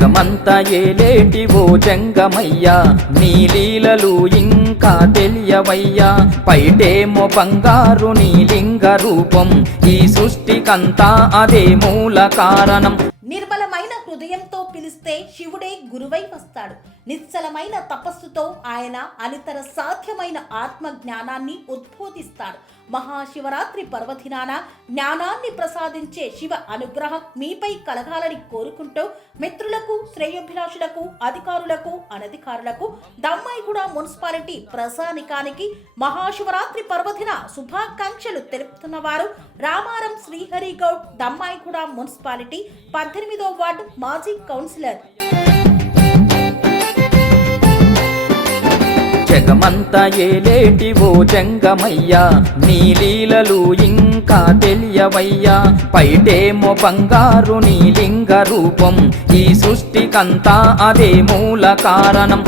జగమంతా ఏలేటి ఓ జంగమయ్యా, నీ లీలలు ఇంకా తెలియవయ్యా. పైటేమో బంగారు నీ లింగ రూపం, ఈ సృష్టికంతా అదే మూల కారణం. నిర్మలమైన హృదయంతో పిలిస్తే శివుడే గురువై వస్తాడు. నిశ్చలమైన తపస్సుతో ఆయన అనితర సాధ్యమైన ఆత్మ జ్ఞానాన్ని ఉద్బోధిస్తాడు. మహాశివరాత్రి పర్వదినాన జ్ఞానాన్ని ప్రసాదించే శివ అనుగ్రహం మీపై కలగాలని కోరుకుంటూ మిత్రులకు, శ్రేయోభిలాషులకు, అధికారులకు, అనధికారులకు దమ్మాయిగూడ మున్సిపాలిటీ ప్రజానికానికి మహాశివరాత్రి పర్వదిన శుభాకాంక్షలు తెలుపుతున్న వారు రామారం శ్రీహరి గౌడ్, దమ్మాయిగూడ మున్సిపాలిటీ 18వ వార్డు మాజీ కౌన్సిలర్. జగమంతా ఏలేటి ఓ జంగమయ్యా, నీ లీలలు ఇంకా తెలియవయ్యా. పైటేమో బంగారు నీ లింగ రూపం, ఈ సృష్టికంతా అదే మూల కారణం.